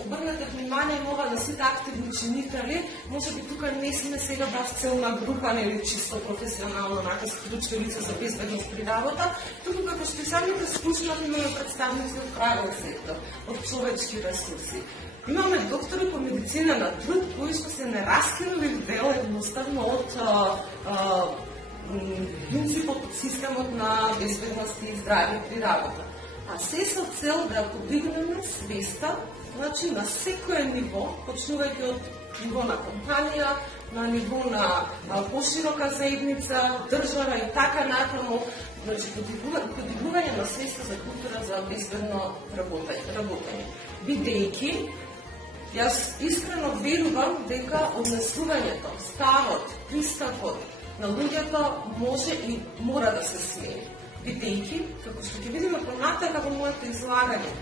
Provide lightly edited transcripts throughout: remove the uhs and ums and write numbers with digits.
обърнете внимание мога на сите активни ученикари, може би тука не сме сега баш целна група, нели чисто професионално, нака склучка лица за безбедност при работа, туку како што самите слушнати имаме представници од правен сектор, од човечки ресурси. Имаме доктори по медицина на труд, кои што се не раскинули дел едноставно од принципот од системот на безбедност и здравје при работа. А се со цел да подигнеме свеста, значи на секое ниво, почнувајќи од ниво на компанија, на ниво на поширока заедница, држава и така натаму, значи подигнување на свеста за култура за безбедно работење. Бидејќи, јас искрено верувам дека однесувањето, ставот, пристапот на луѓето може и мора да се смени. Бидејќи, како што ќе видиме понатака во моето излагање,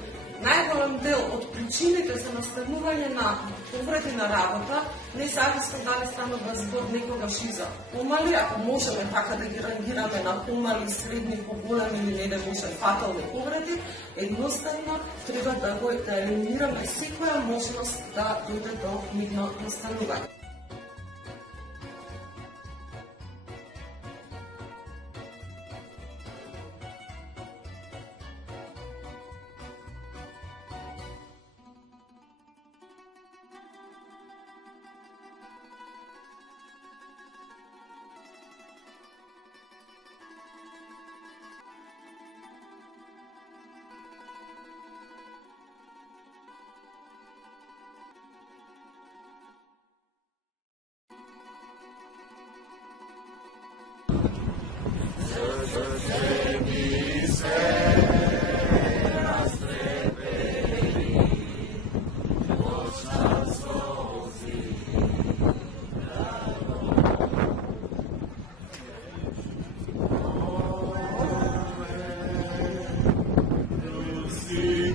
најголем дел од причините за настанување на повреди на работа не зависно дали станува збор некогаш и за помали, ако можеме така да ги рангираме на помали, средни, поголеми или не да може фатални повреди, едноставно треба да елиминираме секоја можност да дојде до нивно настанување.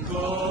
Go.